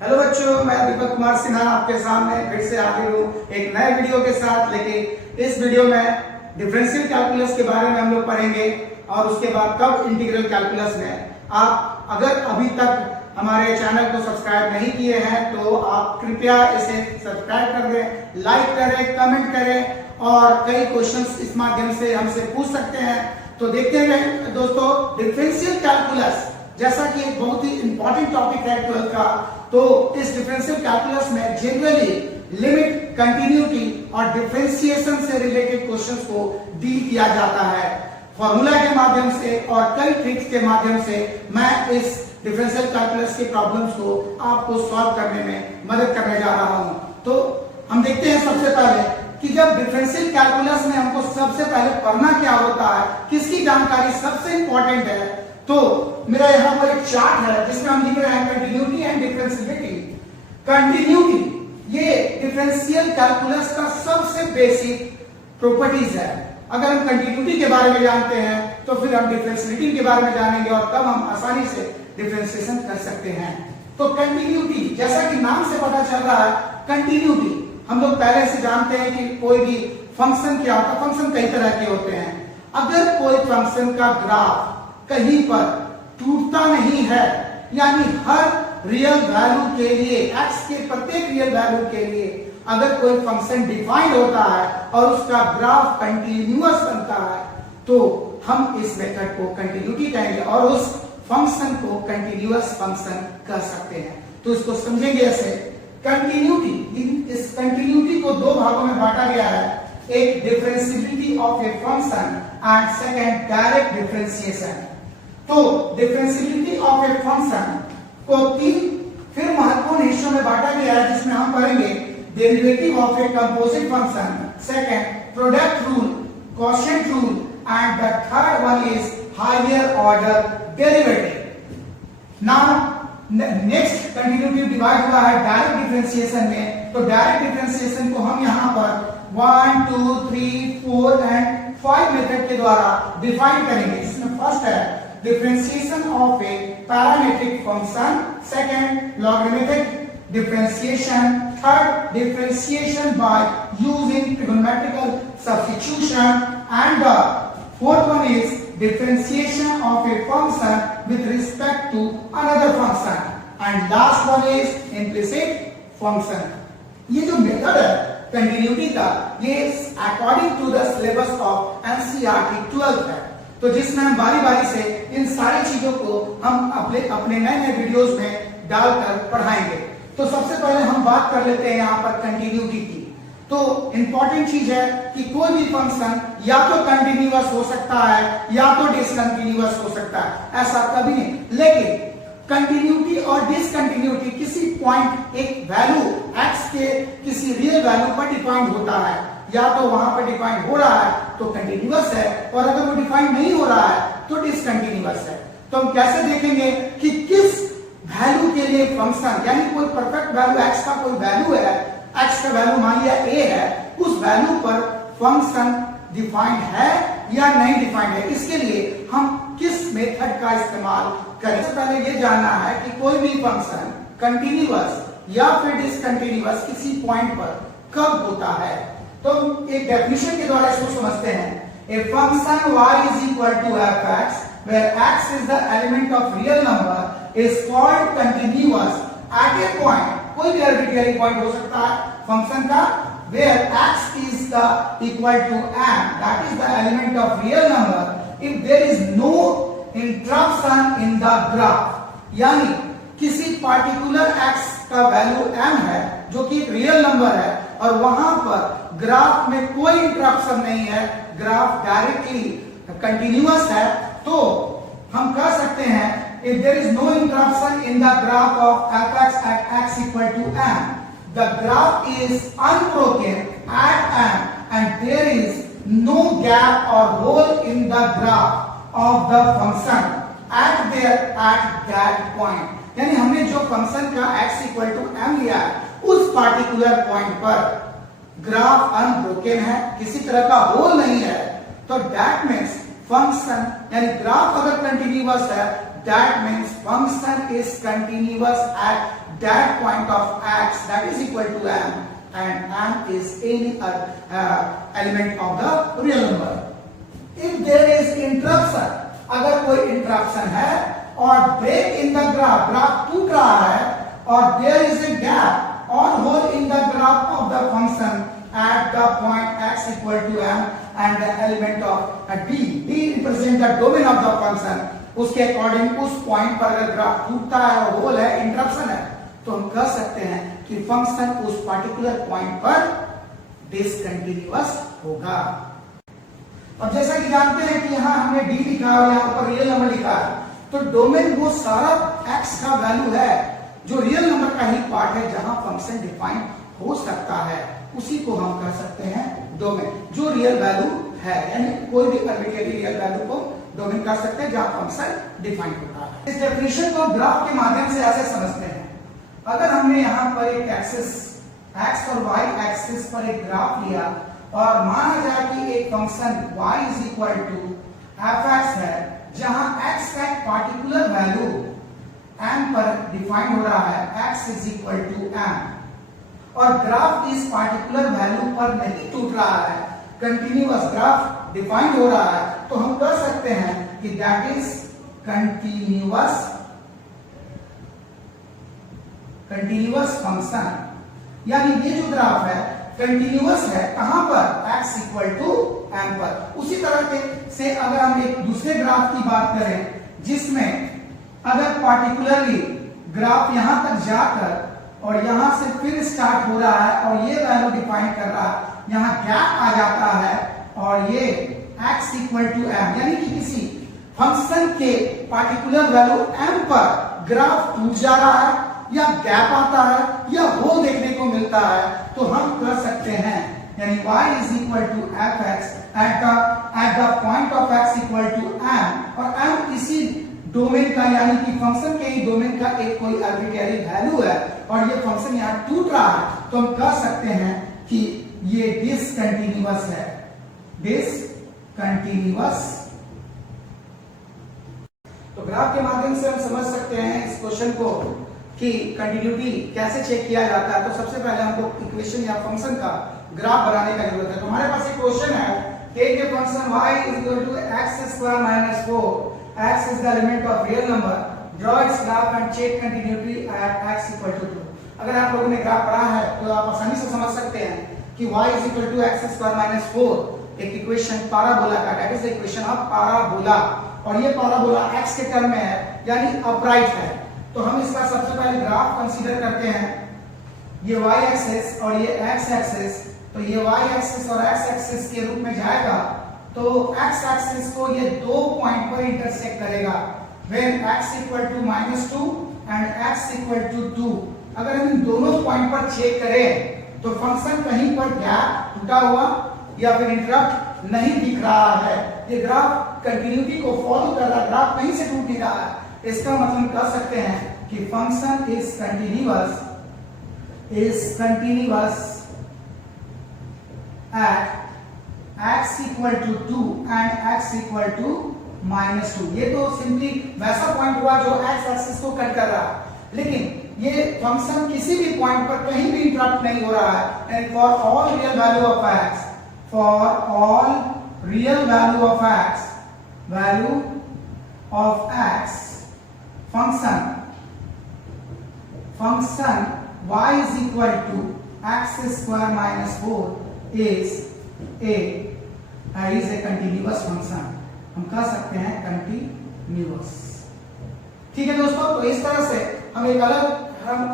Hello बच्चों, मैं दीपक कुमार सिन्हा आपके सामने फिर से हाजिर हूँ एक नए वीडियो के साथ। लेकिन इस वीडियो में डिफरेंशियल कैलकुलस के बारे में हम लोग पढ़ेंगे और उसके बाद कब इंटीग्रल कैलकुलस में। आप अगर अभी तक हमारे चैनल को सब्सक्राइब नहीं किए हैं तो आप कृपया इसे सब्सक्राइब कर दें, लाइक करें, कमेंट करें और कई क्वेश्चंस इस माध्यम से हमसे पूछ सकते हैं। तो देखते हैं दोस्तों, डिफरेंशियल कैलकुलस जैसा कि एक बहुत ही इंपॉर्टेंट टॉपिक है 12th का, तो इस डिफरेंशियल कैलकुलस में जनरली लिमिट, कंटिन्यूटी और डिफरेंशिएशन से रिलेटेड क्वेश्चंस को डील किया जाता है फॉर्मूला के माध्यम से और कई ट्रिक्स के माध्यम से। मैं इस डिफरेंशियल कैलकुलस के प्रॉब्लम्स को आपको सॉल्व करने में मदद करने जा रहा हूं। तो हम देखते हैं सबसे पहले कि जब डिफरेंशियल कैलकुलस में हमको सबसे पहले पढ़ना क्या होता है, किसकी जानकारी सबसे इंपॉर्टेंट है। तो मेरा यहाँ पर एक चार्ट है जिसमें हम लिख रहे हैं कंटिन्यूटी एंड डिफरेंशियलिटी। कंटिन्यूटी ये डिफरेंशियल कैलकुलस का सबसे बेसिक प्रॉपर्टीज है। अगर हम कंटिन्यूटी के बारे में जानते हैं तो फिर हम डिफरेंशियलिटी के बारे में जानेंगे और तब हम आसानी से डिफरेंशिएशन कर सकते हैं। तो कंटिन्यूटी जैसा कि नाम से पता चल रहा है, कंटिन्यूटी हम लोग पहले से जानते हैं कि कोई भी फंक्शन क्या होता है। फंक्शन कई तरह के होते हैं। अगर कोई फंक्शन का ग्राफ कहीं पर टूटता नहीं है, यानी हर रियल वैल्यू के लिए, x के प्रत्येक रियल वैल्यू के लिए अगर कोई फंक्शन डिफाइंड होता है और उसका ग्राफ कंटिन्यूअस बनता है, तो हम इस मेथड को कंटिन्यूटी कहेंगे और उस फंक्शन को कंटिन्यूअस फंक्शन कह सकते हैं। तो इसको समझेंगे ऐसे। कंटिन्यूटी, इस कंटिन्यूटी को दो भागों में बांटा गया है, एक differentiability of a function and second direct differentiation. तो डिफरेंशियबिलिटी ऑफ ए फंक्शन को तीन फिर महत्वपूर्ण हिस्सों में बांटा गया है, जिसमें हम पढ़ेंगे derivative of a composite function, second product rule, quotient rule and the third one is higher order derivative. Now next continuity divide हुआ है डायरेक्ट डिफरेंशिएशन में। तो डायरेक्ट डिफरेंशिएशन को हम यहां पर 1, 2, 3, 4 एंड 5 मेथड के द्वारा डिफाइन करेंगे। इसमें फर्स्ट है differentiation of a parametric function, second logarithmic differentiation, third differentiation by using trigonometrical substitution, and the fourth one is differentiation of a function with respect to another function, and last one is implicit function। ये जो method है continuity का, ये according to the syllabus of NCERT 12th है, तो जिसमें हम बारी बारी से इन सारी चीजों को हम अपने नए नए वीडियोस में डालकर पढ़ाएंगे। तो सबसे पहले हम बात कर लेते हैं यहाँ पर कंटिन्यूटी की। तो इंपॉर्टेंट चीज है कि कोई भी फंक्शन या तो कंटिन्यूअस हो सकता है या तो डिसकंटिन्यूअस हो सकता है, ऐसा कभी नहीं। लेकिन कंटिन्यूटी और डिसकंटिन्यूटी किसी पॉइंट, एक वैल्यू x के किसी रियल वैल्यू पर डिफाइंड होता है, या तो वहां पर डिफाइन हो रहा है तो कंटिन्यूअस है, और अगर वो डिफाइन नहीं हो रहा है तो डिसकंटिन्यूअस है। तो हम कैसे देखेंगे कि किस वैल्यू के लिए फंक्शन, यानी कोई परफेक्ट वैल्यू x का कोई वैल्यू है, x का वैल्यू मान लिया a है, उस वैल्यू पर फंक्शन डिफाइंड है या नहीं डिफाइंड है, इसके लिए हम किस मेथड का इस्तेमाल करें। सबसे पहले ये जानना है कि कोई भी फंक्शन कंटिन्यूअस या फिर डिसकंटिन्यूअस किसी पॉइंट पर कब होता है। तो एक डेफिनेशन के द्वारा इसको समझते हैं। A function y is equal to f(x), where x is the element of real number, is called continuous at a point। कोई भी arbitrary point हो सकता है फंक्शन का, where x is the equal to m, that is the element of real number, if there is no interruption in the graph। यानी किसी particular x का value m है जो कि एक रियल नंबर है और वहां पर ग्राफ में कोई इंटरप्शन नहीं है, ग्राफ डायरेक्टली कंटिन्यूअस है, तो हम कह सकते हैं if there is no interruption in the graph of fx at x equal to m, the graph is unbroken at m and there is no gap or hole in the graph of the function at that point। यानी हमने जो function का x equal to m लिया है, उस particular point पर graph unbroken है, किसी तरह का होल नहीं है, तो दैट मीन्स फंक्शन, यानी ग्राफ अगर कंटिन्यूअस है, that means function is continuous at that point of x that is equal to m, and m is any element of the real number. If there is interruption, अगर कोई interruption है और break in the graph, graph टूट रहा है और there is a gap और hole in the graph of the function at the point x equal to m and the element of d represent the domain of the function, उसके according उस point पर अगर graph टूटता है और whole है, interruption है, तो हम कह सकते हैं कि फंक्शन उस पार्टिकुलर पॉइंट पर डिसकंटिन्यूअस होगा। और जैसा कि जानते हैं कि यहाँ हमने d लिखा और यहाँ पर रियल नंबर लिखा है, तो डोमेन वो सारा x का वैल्यू है जो रियल नंबर का ही पार्ट है जहां फंक्शन डिफाइन हो सकता है, उसी को हम कह सकते हैं डोमेन, जो रियल वैल्यू है, यानी कोई भी आर्बिट्रेरी रियल वैल्यू को डोमेन कह सकते हैं जहां फंक्शन डिफाइन होता है। इस डेफिनेशन को ग्राफ के माध्यम से ऐसे समझते हैं, अगर हमने यहाँ पर एक एक्सिस x और y एक्सिस पर एक ग्राफ लिया और माना जाए कि एक function y is equal to f(x) है, जहां x का एक पार्टिकुलर वैल्यू m पर डिफाइन हो रहा है, x is equal to m, और ग्राफ इस पार्टिकुलर वैल्यू पर नहीं टूट रहा है, कंटिन्यूअस ग्राफ डिफाइन हो रहा है, तो हम कह सकते हैं कि दैट इज कंटिन्यूअस फंक्शन। यानी ये जो ग्राफ है कंटिन्यूअस है, कहां पर, x इक्वल टू m पर। उसी तरह से अगर हम एक दूसरे ग्राफ की बात करें जिसमें अगर पार्टिकुलरली ग्राफ यहां तक जाकर और यहां से फिर स्टार्ट हो रहा है और ये वैल्यू डिफाइन कर रहा है, यहां गैप आ जाता है और ये x इक्वल टू m, यानी कि किसी फंक्शन के पार्टिकुलर वैल्यू m पर ग्राफ टूट जा रहा है या गैप आता है या होल देखने को मिलता है, तो हम कह सकते हैं यानी y is equal to f(x) at the point of x equal to m, और m इसी डोमेन का यानी कि फंक्शन के ही डोमेन का एक कोई आर्बिट्रेरी वैल्यू है और ये फंक्शन यहाँ टूट रहा है, तो हम कह सकते हैं कि ये डिसकंटिन्यूअस है, डिसकंटिन्यूअस। तो ग्राफ के माध्यम से हम समझ सकते हैं इस क्वेश्चन को कि कंटिन्यूटी कैसे चेक किया जाता है। तो सबसे पहले हमको इक्वेशन या फंक्शन का ग्राफ बनाने का जरूरत है। तो हमारे पास एक क्वेश्चन है, take a function y is equal to x² - 4, x is the element of real number, draw its graph and check continuity at x equal to 2। अगर आप लोगों ने ग्राफ पढ़ा है तो आप आसानी से समझ सकते हैं कि y is equal to x² - 4 एक इक्वेशन पैराबोला का, that is the equation of parabola, और ये पैराबोला x के टर्म में है यानी अपराइट है। तो हम इसका सबसे पहले ग्राफ कंसीडर करते हैं, ये y एक्सिस और ये x एक्सिस, तो ये y एक्सिस और x एक्सिस के रूप में जाएगा, तो x एक्सिस को ये दो पॉइंट पर इंटरसेक्ट करेगा when x equal to -2 and x equal to 2। अगर हम इन दोनों पॉइंट पर चेक करें तो फंक्शन कहीं पर गैप टूटा हुआ या फिर इंटरप्ट नहीं दिख रहा है, ये ग्राफ कंटिन्यूटी को फॉलो कर रहा है, ग्राफ कहीं से टूट नहीं रहा है। इसका मतलब कह सकते हैं कि function is continuous at x equal to 2 and x equal to -2। ये तो सिंपली वैसा पॉइंट हुआ जो x एक्सिस को कट कर रहा है, लेकिन ये फंक्शन किसी भी पॉइंट पर कहीं भी इंटरप्ट नहीं हो रहा है। And for all real value of x function y is equal to x² - 4 is a continuous function। हम कह सकते हैं कंटिन्यूअस। ठीक है दोस्तों, तो इस तरह से हम एक अलग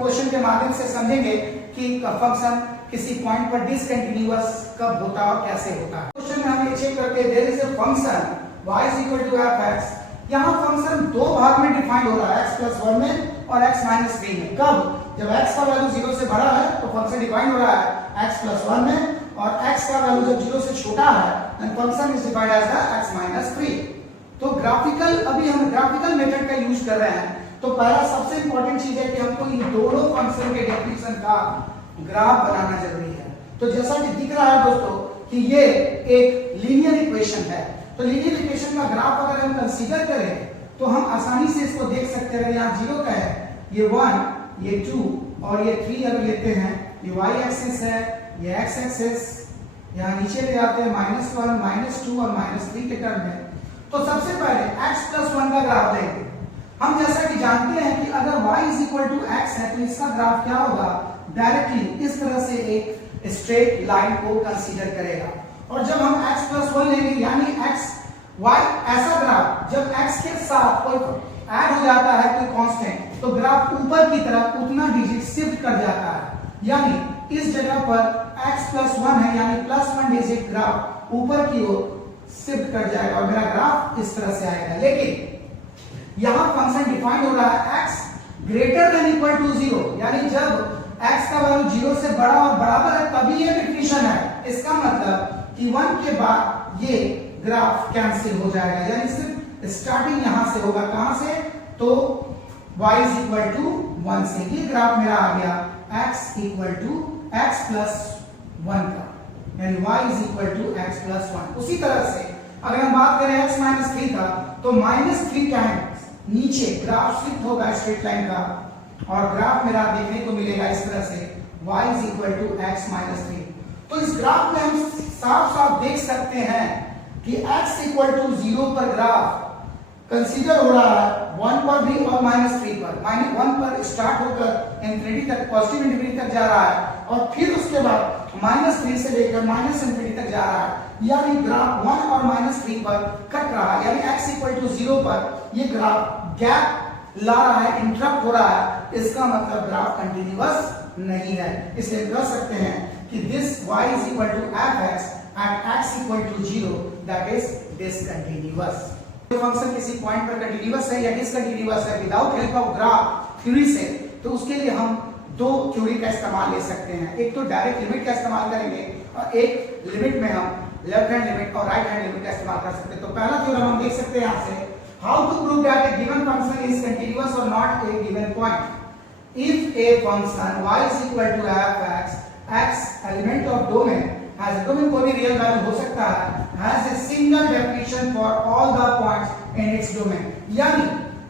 क्वेश्चन के माध्यम से समझेंगे कि फंक्शन किसी पॉइंट पर डिसकंटिन्यूअस कब होता है और कैसे होता है। क्वेश्चन में हम ये चेक करते हैं there is a function y is equal to f(x)। यहाँ फंक्शन दो भाग में डिफाइन हो रहा है, x+1 में और x - 3 में। कब? जब x का वैल्यू 0 से बड़ा है तो फंक्शन डिफाइन हो रहा है x+1 में, और x का वैल्यू जब 0 से छोटा है then function is defined as x - 3। तो अभी हम ग्राफिकल मेथड का यूज कर रहे हैं, तो पहला सबसे इंपॉर्टेंट चीज है कि हमको इन दोनों फंक्शन के डेफिनेशन का ग्राफ बनाना जरूरी है। तो जैसा कि दिख रहा है दोस्तों कि ये एक लीनियर इक्वेशन है, तो लीनियर इक्वेशन का ग्राफ अगर हम कंसीडर करें तो हम आसानी से इसको देख सकते हैं। अगर यहाँ 0 का है, ये 1 ये 2 और ये 3 अगर लेते हैं, ये y एक्सिस है, ये x एक्सिस, यहाँ नीचे ले जाते हैं -1, -2 और -3 के टर्म में। तो सबसे पहले x + 1 का ग्राफ लेंगे। हम जैसा कि जानते हैं कि अगर y = x है तो इसका ग्राफ क्या होगा, डायरेक्टली इस तरह से एक स्ट्रेट लाइन को कंसीडर करेगा। और जब हम x + 1 लेंगे यानी x y ऐसा ग्राफ जब x के साथ कोई ऐड हो जाता है कोई कांस्टेंट, तो ग्राफ ऊपर की तरफ उतना डिजिट शिफ्ट कर जाता है। यानी इस जगह पर x + 1 है यानी +1 डिजिट ग्राफ ऊपर की ओर शिफ्ट कर जाएगा और मेरा ग्राफ इस तरह से आएगा। लेकिन यहां फंक्शन डिफाइन हो रहा है x > 0, यानी जब x का वैल्यू 0 से बड़ा और बराबर है तभी ये डेफिनेशन है। इसका मतलब कि 1 के बाद ये ग्राफ कैंसिल हो जाएगा, यानी सिर्फ स्टार्टिंग यहां से होगा, कहां से, तो y = 1 से। ये ग्राफ मेरा आ गया x = x + 1 का, यानी y = x + 1। उसी तरह से अगर हम बात करें x - 3 का, तो -3 क्या है, नीचे ग्राफ शिफ्ट होगा स्ट्रेट लाइन का और ग्राफ मेरा देखने को मिलेगा इस तरह से y = x - 3। तो इस ग्राफ में हम साफ साफ देख सकते हैं कि x = 0 पर ग्राफ कंसीडर हो रहा है 1 पर भी और -3 पर। -1 पर स्टार्ट होकर इंफिनिटी तक, पॉजिटिव इंफिनिटी तक जा रहा है और फिर उसके बाद -3 से लेकर -इंफिनिटी तक जा रहा है, यानी ग्राफ 1 और -3 पर कट रहा है। यानी x = 0 पर ये ग्राफ गैप ला रहा है, इंटरप्ट हो रहा है। इसका मतलब ग्राफ कंटीन्यूअस नहीं है। इसलिए कह सकते हैं कि this y = fx at x = 0 that is discontinuous। जो फंक्शन किसी पॉइंट पर कंटीन्यूअस है या डिसकंटीन्यूअस है without help of graph theory से, तो उसके लिए हम दो थ्योरी का इस्तेमाल ले सकते हैं। एक तो डायरेक्ट लिमिट का इस्तेमाल करेंगे और एक लिमिट में हम लेफ्ट हैंड लिमिट और राइट हैंड लिमिट का इस्तेमाल कर सकते हैं। तो पहला थ्योरम हम देख सकते हैं यहां से, how to prove that a given function is continuous or not a given point. If a function y = f(x), x element of domain has a domain, कोई भी रियल वैल्यू हो सकता है, has a single definition for all the points in its domain। यानी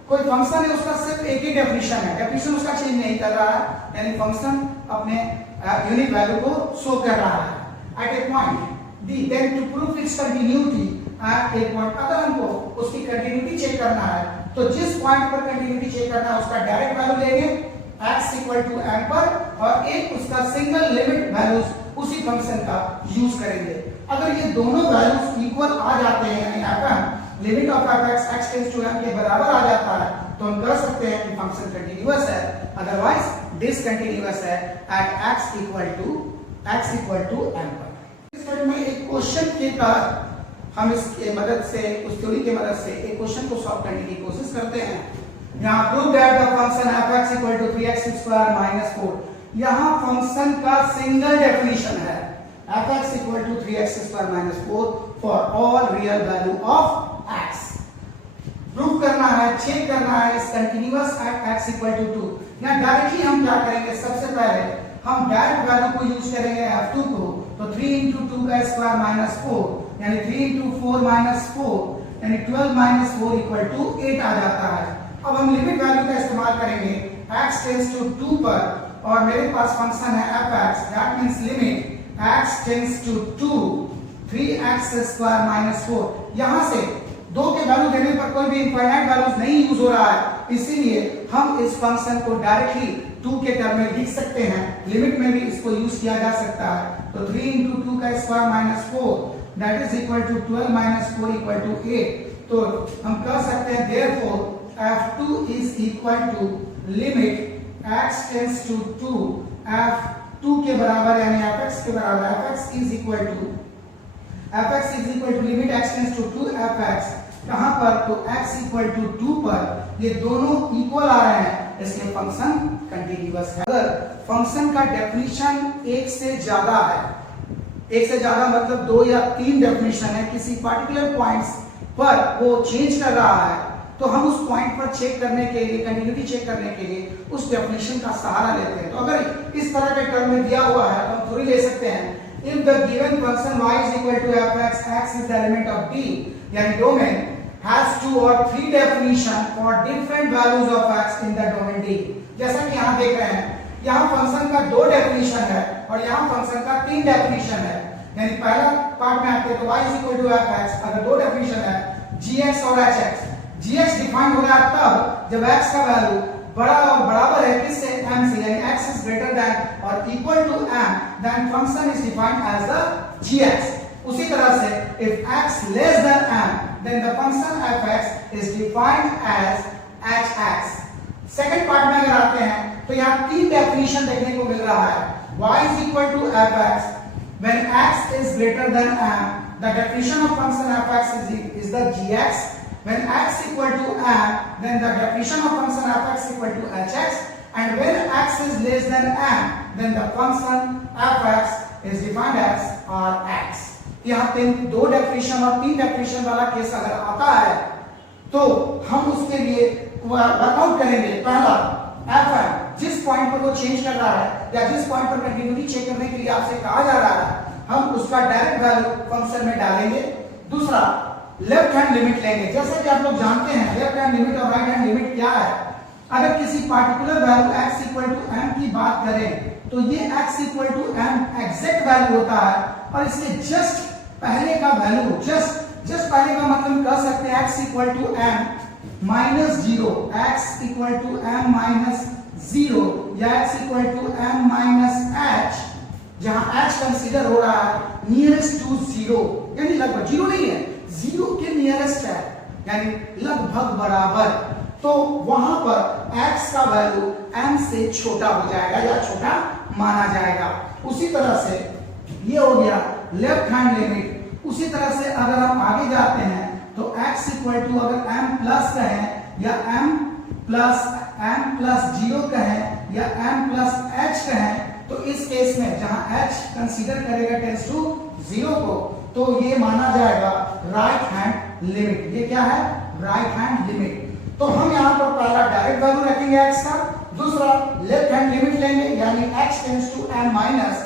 कोई function है उसका सिर्फ एक ही डेफिनेशन है, डेफिनेशन उसका चेंज नहीं कर रहा है, यानी फंक्शन अपने यूनिक वैल्यू को शो कर रहा है at a point d। then to prove its continuity at a point, अगर हमको उसकी कंटिन्यूटी चेक करना है तो जिस पॉइंट पर कंटिन्यूटी चेक करना है उसका डायरेक्ट वैल्यू लेंगे x = m पर और एक उसका सिंगल लिमिट वैल्यूज उसी फंक्शन का यूज करेंगे। अगर ये दोनों वैल्यूज इक्वल आ जाते हैं यानी fm limit of fx x → m के बराबर आ जाता है, तो हम कह सकते हैं कि फंक्शन कंटीन्यूअस है, अदरवाइज डिसकंटीन्यूअस है at x = m पर। इस वीडियो में एक क्वेश्चन के तहत हम इसके मदद से, उस थ्योरी की मदद से एक क्वेश्चन को सॉल्व करने की कोशिश करते हैं। यहाँ prove that the function fx = 3x² - 4। यहाँ फंक्शन का सिंगल डेफिनेशन है fx = 3x² - 4 for all real value of x। Prove करना है, चेक करना है इस कंटीन्यूअस एट x = 2। यहाँ डायरेक्टली हम क्या करेंगे, सबसे पहले हम डायरेक्ट वैल्यू को यूज करेंगे f2 को, तो 3 × 2 का स्क्वायर -4 यानी 3 × 4 -4 यानी 12 - 4 = 8 आ जाता है। अब हम लिमिट वैल्यू का इस्तेमाल करेंगे x → 2 पर और मेरे पास फंक्शन है fx, that means limit x → 2 3x² - 4। यहां से 2 के वैल्यू देने पर कोई भी इनफाइनाइट वैल्यूज नहीं यूज हो रहा है, इसीलिए हम इस फंक्शन को डायरेक्टली 2 के टर्म में लिख सकते हैं। लिमिट में भी इसको यूज किया जा सकता है। तो 3 × 2 का square -4 that is equal to 12 - 4 = 8। तो हम कह सकते हैं therefore f2 is equal to limit x tends to 2 f2 के बराबर यानी fx के बराबर fx is equal to limit x tends to 2 fx। कहां पर, तो x = 2 पर ये दोनों इक्वल आ रहे हैं, इसलिए फंक्शन कंटीन्यूअस है। अगर फंक्शन का डेफिनेशन एक से ज्यादा है, एक से ज्यादा मतलब 2 या 3 डेफिनेशन है, किसी पर्टिकुलर पॉइंट्स पर वो चेंज कर रहा है, तो हम उस पॉइंट पर चेक करने के लिए, कंटिन्यूटी चेक करने के लिए उस डेफिनेशन का सहारा लेते हैं। तो अगर इस तरह के टर्म में दिया हुआ है तो हम थ्योरी ले सकते हैं, if the given function y = fx, x is the element of D, यानी domain has 2 or 3 definition for different values of x in the domain D। जैसा कि यहाँ देख रहे हैं, यहाँ फंक्शन का 2 डेफिनेशन है और यहाँ फंक्शन का 3 डेफिनेशन है। यानी पहला पार्ट में आते हैं तो y is equal to fx, अगर 2 डेफिनेशन है gx और hx। gx डिफाइन हो रहा है तब जब x का वैल्यू बड़ा और बराबर है किससे, m से, यानी x इज ग्रेटर देन और equal to m, then function is defined as the gx। उसी तरह से if x less than m, then the function fx is defined as hx। Second part में अगर आते हैं तो यहाँ 3 डेफिनेशन देखने को मिल रहा है। y is equal to fx when x is greater than m, the definition of function fx is the gx। when x equal to m, then the definition of function fx equal to hx, and when x is less than m, then the function fx is defined as rx। यहाँ पे 2 definition और 3 definition वाला case अगर आता है तो हम उसके लिए वर्कआउट करेंगे। पहला fm जिस पॉइंट पर वो चेंज कर रहा है या जिस पॉइंट पर कंटिन्यूटी चेक करने के लिए आपसे कहा जा रहा है, हम उसका डायरेक्ट वैल्यू फंक्शन में डालेंगे। दूसरा लेफ्ट हैंड लिमिट लेंगे। जैसा कि आप लोग जानते हैं लेफ्ट हैंड लिमिट और राइट हैंड लिमिट क्या है। अगर किसी particular value x equal to m की बात करें तो ये x equal to m exact value होता है और इससे जस्ट पहले का वैल्यू जस्ट पहले का मतलब कह सकते हैं x equal to m minus 0, x equal to m minus 0 या x equal to m minus h, जहां h कंसीडर हो रहा है नियरेस्ट टू 0, यानी लगभग 0 नहीं है, 0 के नियरेस्ट है, यानी लगभग बराबर। तो वहां पर x का वैल्यू m से छोटा हो जाएगा या छोटा माना जाएगा। उसी तरह से ये हो गया लेफ्ट हैंड लिमिट। उसी तरह से अगर हम आगे जाते हैं तो x इक्वल टू अगर m प्लस कहें या m प्लस 0 कहें या m प्लस h कहें, तो इस केस में जहां h कंसीडर करेगा टेंड्स टू 0 को, तो ये माना जाएगा राइट हैंड लिमिट। ये क्या है, राइट हैंड लिमिट। तो हम यहाँ पर पहला डायरेक्ट वैल्यू रखेंगे x का, दूसरा लेफ्ट हैंड लिमिट लेंगे यानी x tends to m minus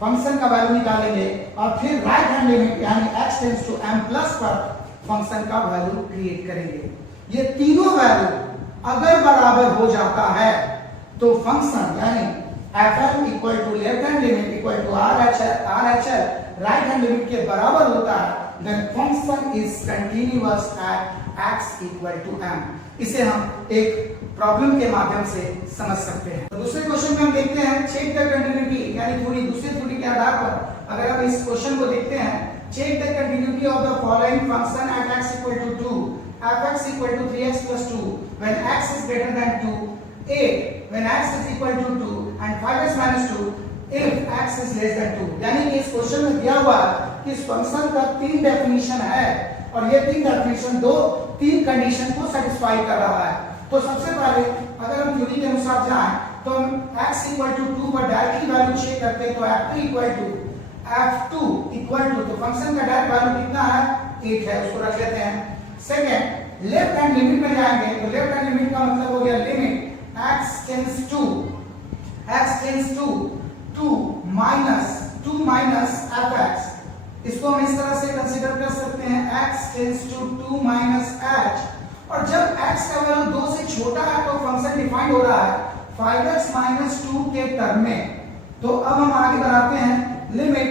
function का वैल्यू निकालेंगे और फिर राइट हैंड लिमिट यानी x tends to m plus पर फंक्शन का वैल्यू क्रिएट करेंगे। ये तीनों वैल्यू अगर बराबर हो जाता है तो फंक्शन यानी fm equal to left hand limit equal to RHL right hand limit के बराबर होता है, then function is continuous at x equal to m। इसे हम एक प्रॉब्लम के माध्यम से समझ सकते हैं। तो दूसरे क्वेश्चन में हम देखते हैं चेक द कंटिन्यूटी, यानी थोड़ी दूसरी थ्योरी के आधार पर अगर हम इस क्वेश्चन को देखते हैं, check the continuity of the following function at x equal to 2, fx equal to 3x plus 2 when x is greater than 2, 8 when x is equal to 2 and 5x minus 2 if x is less than 2। यानी कि इस question में दिया हुआ है कि इस function का 3 डेफिनेशन है और ये 3 डेफिनेशन 3 कंडीशन को सेटिस्फाई कर रहा है। तो सबसे पहले अगर हम थ्योरी के अनुसार जाएं तो हम x इक्वल टू 2 पर डायरेक्टली वैल्यू चेक करते हैं, तो f3 equal to f2 equal to, तो फंक्शन का डायरेक्ट वैल्यू कितना है, 8 है, उसको रख लेते हैं। सेकंड लेफ्ट हैंड लिमिट में जाएंगे तो लेफ्ट हैंड लिमिट का मतलब हो गया limit x tends to 2 minus fx। इसको हम इस तरह से कंसीडर कर सकते हैं x tends to 2 minus h, और जब x का वैल्यू 2 से छोटा है तो फंक्शन डिफाइंड हो रहा है 5x माइनस 2 के टर्म में। तो अब हम आगे बढ़ाते हैं लिमिट,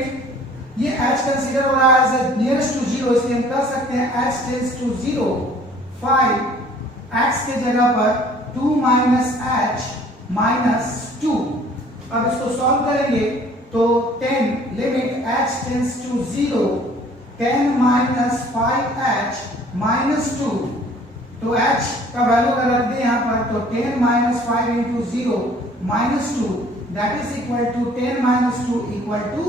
ये h कंसीडर हो रहा है एज नियरेस्ट टू 0, इसलिए हम कह सकते हैं h टेंड्स टू 0, 5x के जगह पर 2 माइनस h माइनस 2। अब इसको सॉल्व करेंगे तो 10 limit h tends to 0, 10 minus 5h minus 2, तो h का वैल्यू अगर रख दें यहाँ पर तो 10 minus 5 into 0 minus 2 that is equal to 10 minus 2 equal to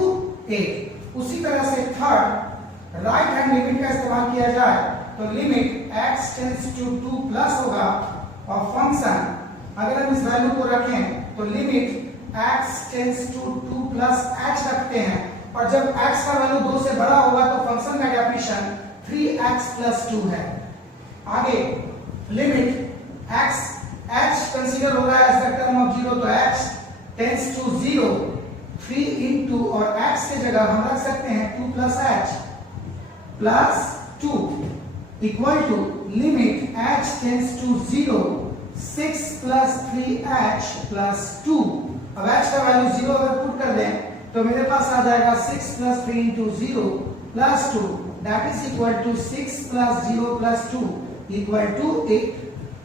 8। उसी तरह से थर्ड राइट हैंड लिमिट का इस्तेमाल किया जाए तो limit x tends to 2 plus होगा और फंक्शन अगर हम इस वैल्यू को रखें तो limit x tends to 2 plus h रखते हैं, और जब x का वैल्यू 2 से बड़ा होगा तो फंक्शन का डेफिनेशन 3x प्लस 2 है। आगे लिमिट x h कंसीडर हो रहा है एज द टर्म ऑफ 0, तो h टेंड्स टू 0, 3 इंटू और x के जगह हम रख सकते हैं 2 plus h plus 2 equal to limit h tends to 0, 6 plus 3h plus 2। अब h का वैल्यू 0 अगर पुट कर दें तो मेरे पास आ जाएगा 6 plus 3 into 0 plus 2 that is equal to 6 plus 0 plus 2 equal to 8।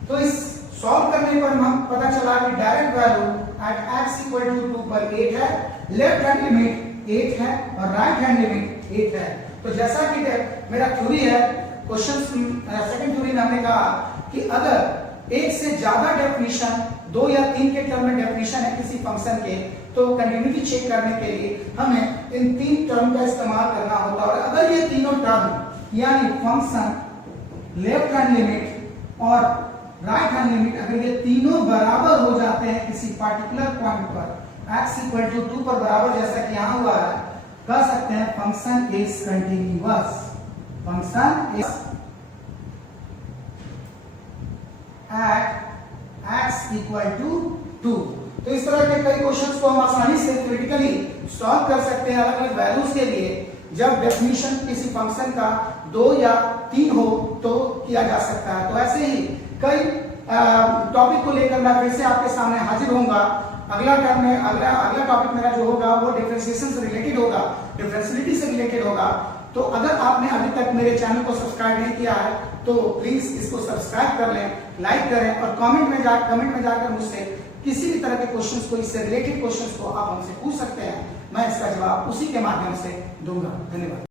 तो इस सॉल्व करने पर हम पता चला कि direct value at x equal to 2 पर 8 है, लेफ्ट हैंड लिमिट 8 है और राइट हैंड लिमिट 8 है। तो जैसा कि मेरा थ्योरी है, क्वेश्चन सेकंड थ्योरी में हमने कहा कि अगर एक से ज्यादा डेफिनेशन 2 या 3 के टर्म में डेफिनेशन है किसी फंक्शन के, तो कंटिन्यूटी चेक करने के लिए हमें इन 3 टर्म का इस्तेमाल करना होता है। और अगर ये तीनों टर्म यानी फंक्शन, लेफ्ट हैंड लिमिट और राइट हैंड लिमिट अगर ये तीनों बराबर हो जाते हैं किसी पार्टिकुलर पॉइंट पर x इक्वल टू 2 पर बराबर, जैसा कि यहां हुआ है, कह सकते हैं function is continuous. Function is at x equal to 2। तो इस तरह के कई क्वेश्चंस को हम आसानी से थ्योरेटिकली सॉल्व कर सकते हैं अलग अलग वैल्यूज के लिए। जब डेफिनेशन किसी फंक्शन का 2 या 3 हो तो किया जा सकता है। तो ऐसे ही कई टॉपिक को लेकर मैं फिर से आपके सामने हाजिर होऊंगा। अगला टर्म में अगला टॉपिक मेरा जो होगा वो डिफरेंशिएशन से रिलेटेड होगा, डिफरेंशियलिटी से रिलेटेड होगा। तो अगर आपने अभी तक मेरे चैनल को सब्सक्राइब नहीं किया है तो प्लीज इसको सब्सक्राइब कर लें, लाइक करें और कमेंट में जाकर मुझसे किसी भी तरह के क्वेश्चंस को, इससे रिलेटेड क्वेश्चंस को आप हमसे पूछ सकते हैं। मैं इसका जवाब उसी के माध्यम से दूंगा। धन्यवाद।